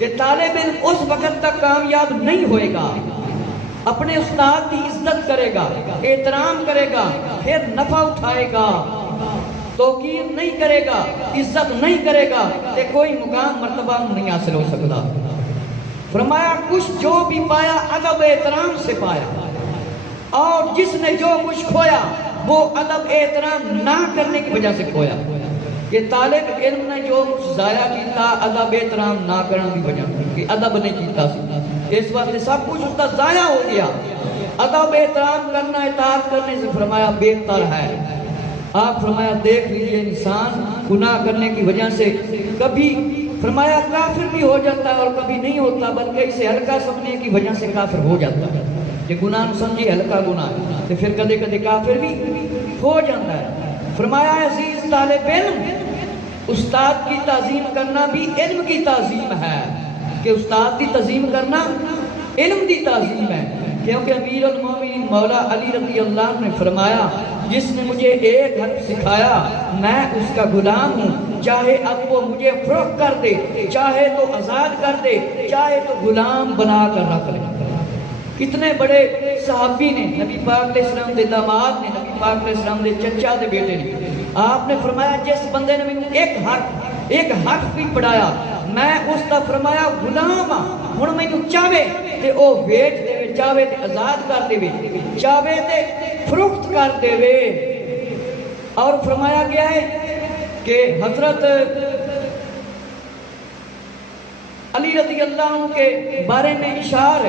کہ طالب علم اس وقت تک کامیاب نہیں ہوئے گا، اپنے استاد کی عزت کرے گا، احترام کرے گا، پھر نفع اٹھائے گا، توقیر نہیں کرے گا، عزت نہیں کرے گا، کہ کوئی مقام مرتبہ نہیں حاصل ہو سکتا۔ فرمایا کچھ جو بھی پایا ادب احترام سے پایا، اور جس نے جو کچھ کھویا وہ ادب احترام نہ کرنے کی وجہ سے کھویا۔ کہ طالب علم نے جو کچھ ضائع کیتا ادب احترام نہ کرنے کی وجہ سے، کہ ادب نہیں کیتا سی، اس واسطے سب کچھ اس کا ضائع ہو گیا۔ ادب احترام کرنا اطاعت کرنے سے فرمایا بہتر ہے۔ آپ فرمایا دیکھ لیجئے انسان گناہ کرنے کی وجہ سے کبھی فرمایا کافر بھی ہو جاتا ہے اور کبھی نہیں ہوتا، بلکہ اسے ہلکا سمجھنے کی وجہ سے کافر ہو جاتا ہے۔ کہ گناہ نو سمجھی ہلکا گناہ ہے تو پھر کدے کدے کافر بھی ہو جاتا ہے۔ فرمایا عزیز طالب علم، استاد کی تعظیم کرنا بھی علم کی تعظیم ہے، کہ استاد کی تعظیم کرنا علم کی تعظیم ہے۔ کیونکہ امیر المومنین مولا علی رضی اللہ عنہ نے فرمایا جس نے مجھے ایک حرف سکھایا میں اس کا غلام ہوں، چاہے اب وہ مجھے فروخت کر دے، چاہے تو آزاد کر دے، چاہے تو غلام بنا کر رکھ لے۔ کتنے بڑے صحابی نے، نبی پاک علیہ السلام دے داماد نے، نبی پاک علیہ السلام دے چچا دے بیٹے نے، آپ نے فرمایا جس بندے نے مجھے ایک حرف بھی پڑھایا میں اس کا فرمایا غلام ہاں، ہن مینوں چاہے تے او بیچ دے، چاہے تے آزاد کر دے، چاہے تے فروخت کر دے۔ اور فرمایا گیا ہے کہ حضرت علی رضی اللہ عنہ کے بارے میں اشار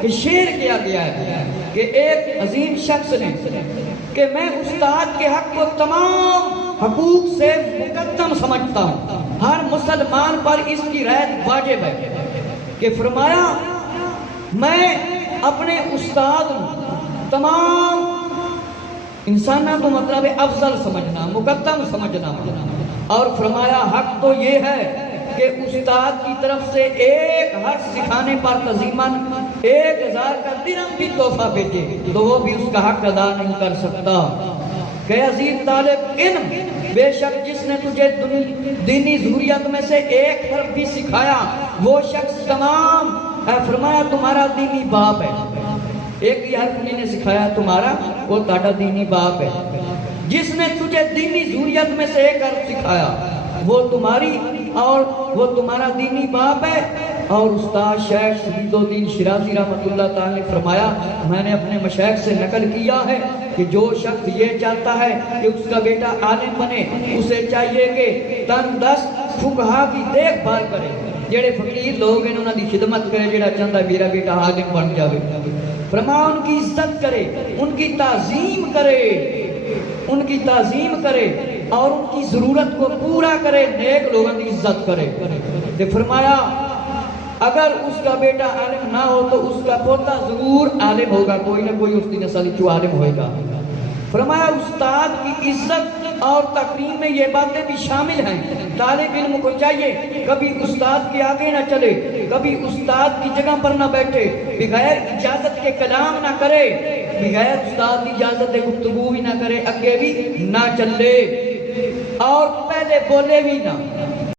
کہ شعر کیا گیا ہے کہ ایک عظیم شخص نے کہ میں استاد کے حق کو تمام حقوق سے مقدم سمجھتا ہوں، ہر مسلمان پر اس کی رعایت واجب ہے۔ کہ فرمایا میں اپنے استاد تمام انسانوں کو مطلب افضل سمجھنا، مقدم سمجھنا، اور فرمایا حق تو یہ ہے کہ استاد کی طرف سے ایک حرف سکھانے پر تزیماً 1000 کا درہم بھی تحفہ بھیجے تو وہ بھی اس کا حق ادا نہیں کر سکتا۔ کہ عزیز طالب علم، بے شک جس نے تجھے دینی ضروریات میں سے ایک حرف بھی سکھایا وہ شخص تمام فرمایا تمہارا دینی باپ ہے۔ ایک ہی حرف نے سکھایا تمہارا، وہ تاڑا دینی باپ ہے۔ جس نے تجھے دینی ضروریات میں سے ایک حرف سکھایا وہ تمہاری اور وہ تمہارا دینی باپ ہے۔ اور استاد شیخ شہید الدین شیرازی رحمۃ اللہ تعالی نے فرمایا میں نے اپنے مشائخ سے نقل کیا ہے کہ جو شخص یہ چاہتا ہے کہ اس کا بیٹا عالم بنے اسے چاہیے کہ تندرست فقہا کی دیکھ بھال کرے، جڑے فقیر لوگ ہیں انہاں دی خدمت کرے، جڑا چاہتا ہے میرا بیٹا عالم بن جاوے۔ فرمایا ان کی عزت کرے، ان کی تعظیم کرے، ان کی تعظیم کرے اور ان کی ضرورت کو پورا کرے، نیک لوگوں کی عزت کرے۔ تو فرمایا اگر اس کا بیٹا عالم نہ ہو تو اس کا پوتا ضرور عالم ہوگا، کوئی نہ کوئی اس کی نسل جو عالم ہوئے گا۔ فرمایا استاد کی عزت اور تکریم میں یہ باتیں بھی شامل ہیں۔ طالب علم کو چاہیے کبھی استاد کے آگے نہ چلے، کبھی استاد کی جگہ پر نہ بیٹھے، بغیر اجازت کے کلام نہ کرے، بغیر استاد کی اجازت کے گفتگو بھی نہ کرے، اگے بھی نہ چلے اور پہلے بولے بھی نہ۔